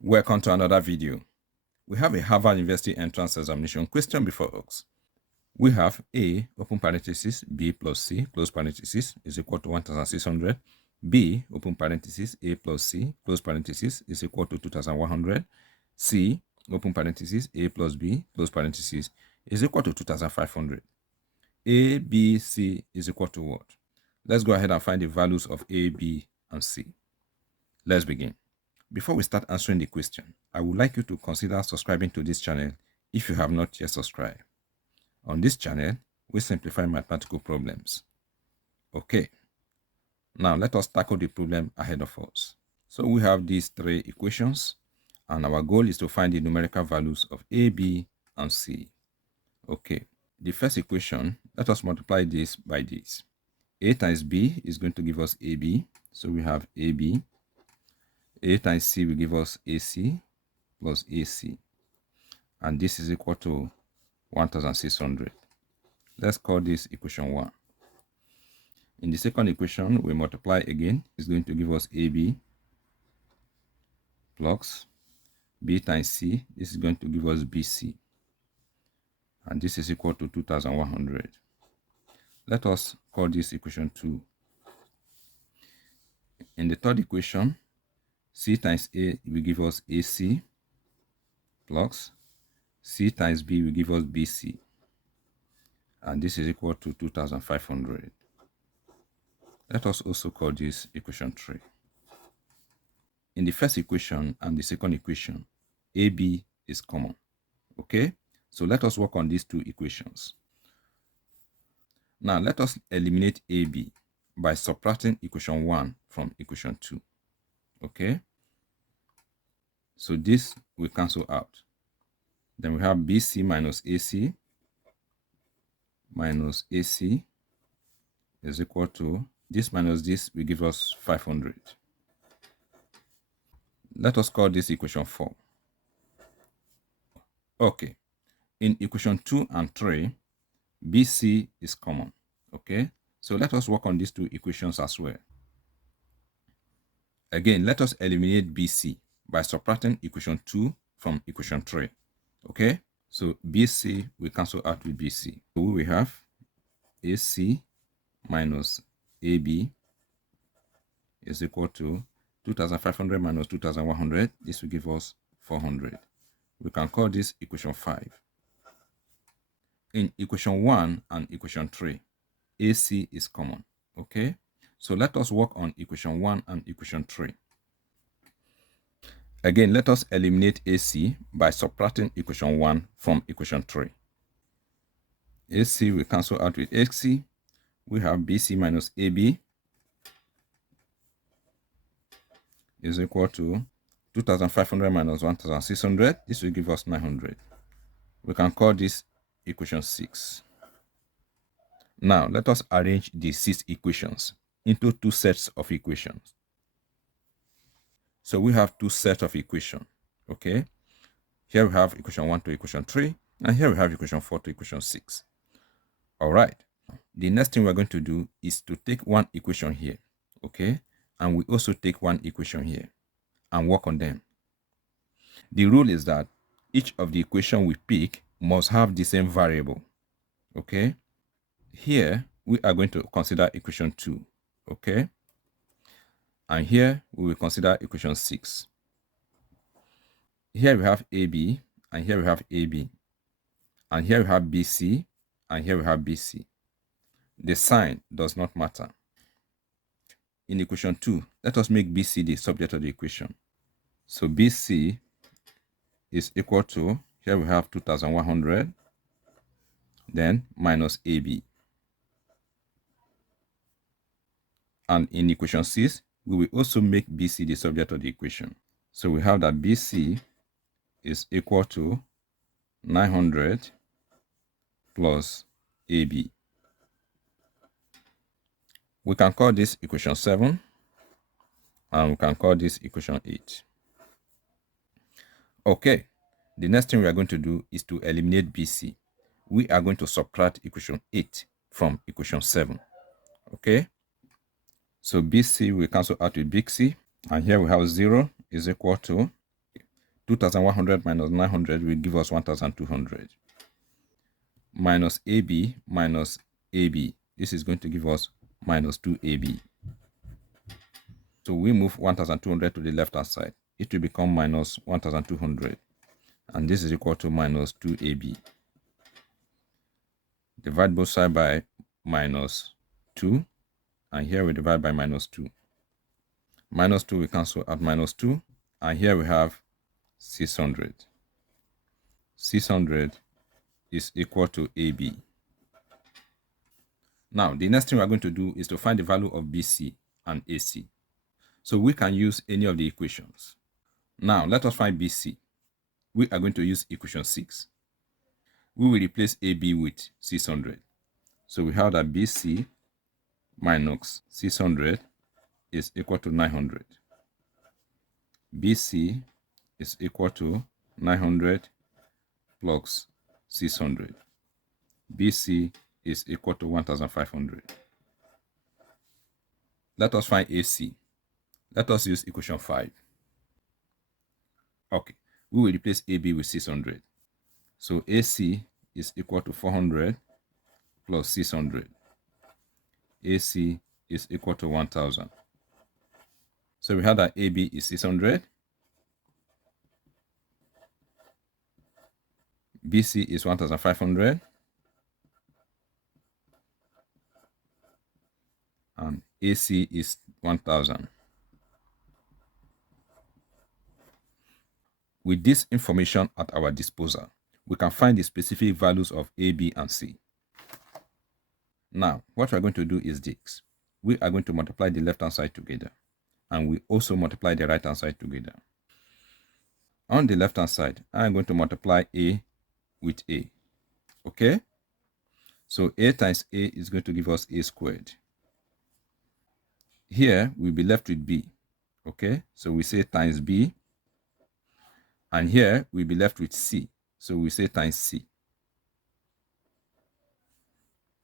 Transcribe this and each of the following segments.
Welcome to another video. We have a Harvard University entrance examination question before us. We have A, open parenthesis, B plus C, close parenthesis, is equal to 1,600. B, open parenthesis, A plus C, close parenthesis, is equal to 2,100. C, open parenthesis, A plus B, close parenthesis, is equal to 2,500. A, B, C is equal to what? Let's go ahead and find the values of A, B, and C. Let's begin. Before we start answering the question, I would like you to consider subscribing to this channel if you have not yet subscribed. On this channel, we simplify mathematical problems. Okay, now let us tackle the problem ahead of us. So we have these three equations, and our goal is to find the numerical values of A, B, and C. Okay, the first equation, let us multiply this by this. A times B is going to give us AB, so we have AB. A times C will give us AC plus AC. And this is equal to 1,600. Let's call this equation 1. In the second equation, we multiply again. It's going to give us AB plus B times C. This is going to give us BC. And this is equal to 2,100. Let us call this equation 2. In the third equation, C times A will give us AC plus C times B will give us BC. And this is equal to 2,500. Let us also call this equation 3. In the first equation and the second equation, AB is common. Okay, so let us work on these two equations. Now let us eliminate AB by subtracting equation 1 from equation 2. Okay, so this will cancel out. Then we have BC minus AC is equal to this minus this will give us 500. Let us call this equation 4. Okay, in equation 2 and 3, BC is common. Okay, so let us work on these two equations as well. Again, let us eliminate BC by subtracting equation 2 from equation 3. Okay, so BC will cancel out with BC. So we have AC minus AB is equal to 2,500 minus 2,100. This will give us 400. We can call this equation 5. In equation 1 and equation 3, AC is common. Okay, so let us work on equation 1 and equation 3. Again, let us eliminate AC by subtracting equation 1 from equation 3. AC will cancel out with AC. We have BC minus AB is equal to 2,500 minus 1,600. This will give us 900. We can call this equation 6. Now, let us arrange the 6 equations into 2 sets of equations. So we have 2 sets of equations. Okay, here we have equation 1 to equation 3, and here we have equation 4 to equation 6. All right, the next thing we're going to do is to take one equation here, okay, and we also take one equation here and work on them. The rule is that each of the equation we pick must have the same variable. Okay, here we are going to consider equation 2. Okay, and here we will consider equation 6. Here we have AB, and here we have AB, and here we have BC, and here we have BC. The sign does not matter. In equation 2, let us make BC the subject of the equation. So BC is equal to, here we have 2,100, then minus AB. And in equation 6, we will also make BC the subject of the equation. So we have that BC is equal to 900 plus AB. We can call this equation 7, and we can call this equation 8. Okay, the next thing we are going to do is to eliminate BC. We are going to subtract equation 8 from equation 7. Okay, so BC will cancel out with BC, and here we have 0 is equal to 2100 minus 900 will give us 1200. Minus AB minus AB. This is going to give us minus 2AB. So we move 1200 to the left hand side. It will become minus 1200. And this is equal to minus 2AB. Divide both sides by minus 2. And here we divide by minus 2. Minus 2 we cancel at minus 2. And here we have 600. 600 is equal to AB. Now, the next thing we're going to do is to find the value of BC and AC. So we can use any of the equations. Now, let us find BC. We are going to use equation 6. We will replace AB with 600. So we have that BC minus 600 is equal to 900. BC is equal to 900 plus 600. BC is equal to 1500. Let us find AC. Let us use equation 5. Okay, we will replace AB with 600. So AC is equal to 400 plus 600. AC is equal to 1000. So we have that AB is 600. BC is 1500. And AC is 1000. With this information at our disposal, we can find the specific values of A, B, and C. Now, what we're going to do is this. We are going to multiply the left-hand side together, and we also multiply the right-hand side together. On the left-hand side, I'm going to multiply A with A. Okay? So A times A is going to give us A squared. Here, we'll be left with B. Okay? So we say times B. And here, we'll be left with C. So we say times C.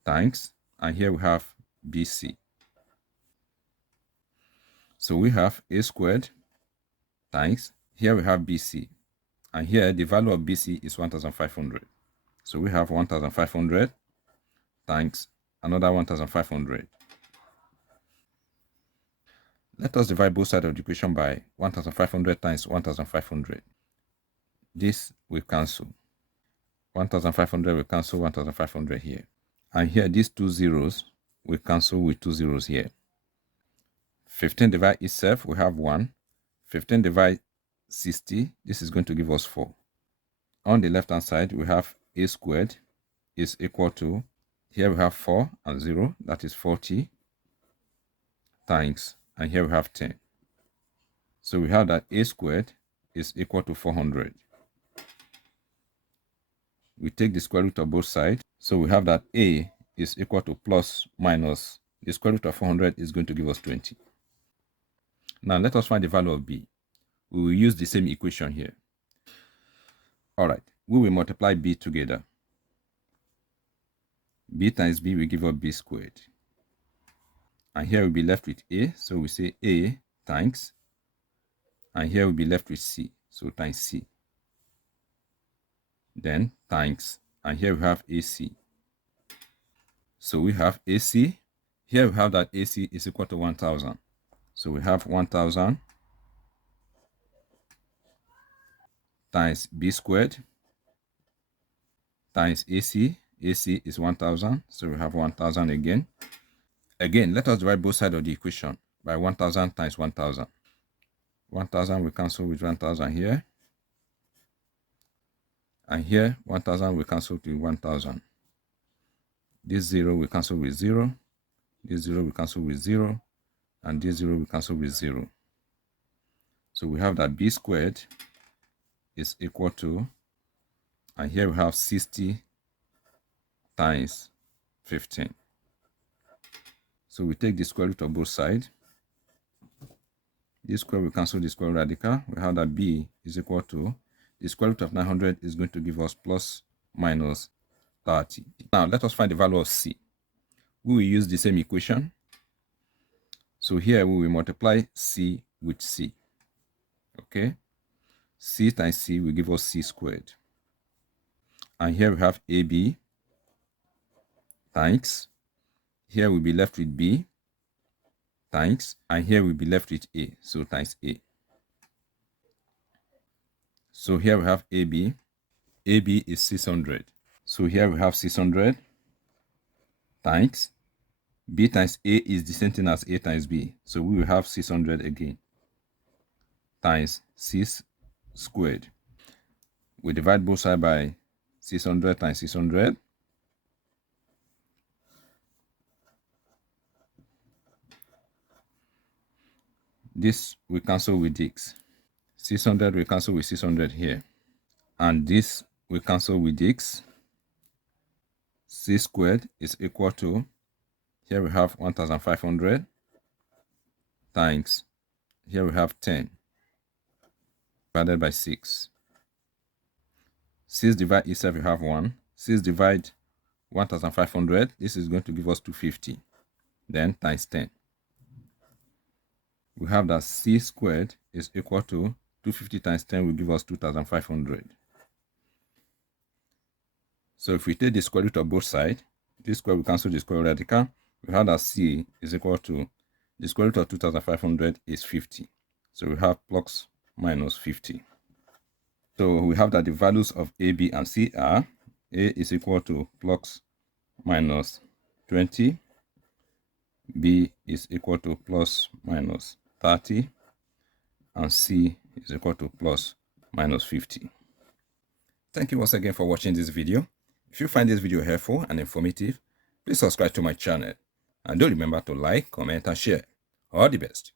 Times. And here we have BC. So we have A squared times. Here we have BC. And here, the value of BC is 1500. So we have 1500 times another 1500. Let us divide both sides of the equation by 1500 times 1500. This will cancel. 1500 will cancel 1500 here. And here, these two zeros will cancel with two zeros here. 15 divide itself, we have 1. 15 divide 60, this is going to give us 4. On the left-hand side, we have A squared is equal to, here we have 4 and 0, that is 40, times, and here we have 10. So we have that A squared is equal to 400. We take the square root of both sides. So we have that A is equal to plus minus the square root of 400 is going to give us 20. Now let us find the value of B. We will use the same equation here. All right, we will multiply B together. B times B will give us B squared. And here we'll be left with A, so we say A times, and here we'll be left with C, so times C. Then times, and here we have AC. So we have AC. Here we have that AC is equal to 1000. So we have 1000 times B squared times AC. AC is 1000, so we have 1000 again. Again, let us divide both sides of the equation by 1000 times 1000. 1000 will cancel with 1000 here. And here, 1000 will cancel to 1000. This 0 will cancel with 0. This 0 will cancel with 0. And this 0 will cancel with 0. So we have that B squared is equal to, and here we have 60 times 15. So we take the square root of both sides. This square will cancel the square radical. We have that B is equal to, the square root of 900 is going to give us plus minus 30. Now let us find the value of C. We will use the same equation. So here we will multiply C with C. Okay. C times C will give us C squared. And here we have AB times, here we'll be left with B times, and here we'll be left with A, so times A. So here we have AB. AB is 600. So here we have 600 times B times A is the same thing as A times B. So we will have 600 again times 6 squared. We divide both sides by 600 times 600. This we cancel with this. 600 we cancel with 600 here. And this we cancel with this. C squared is equal to, here we have 1500 times, here we have 10 divided by 6. 6 divide itself, we have 1. 6 divide 1500, this is going to give us 250. Then times 10. We have that C squared is equal to 250 times 10 will give us 2500. So if we take the square root of both sides, this square will cancel the square radical. We have that C is equal to, the square root of 2500 is 50. So we have plus minus 50. So we have that the values of A, B, and C are, A is equal to plus minus 20, B is equal to plus minus 30, and C is equal to plus minus 50. Thank you once again for watching this video. If you find this video helpful and informative, please subscribe to my channel. And don't remember to like, comment, and share. All the best.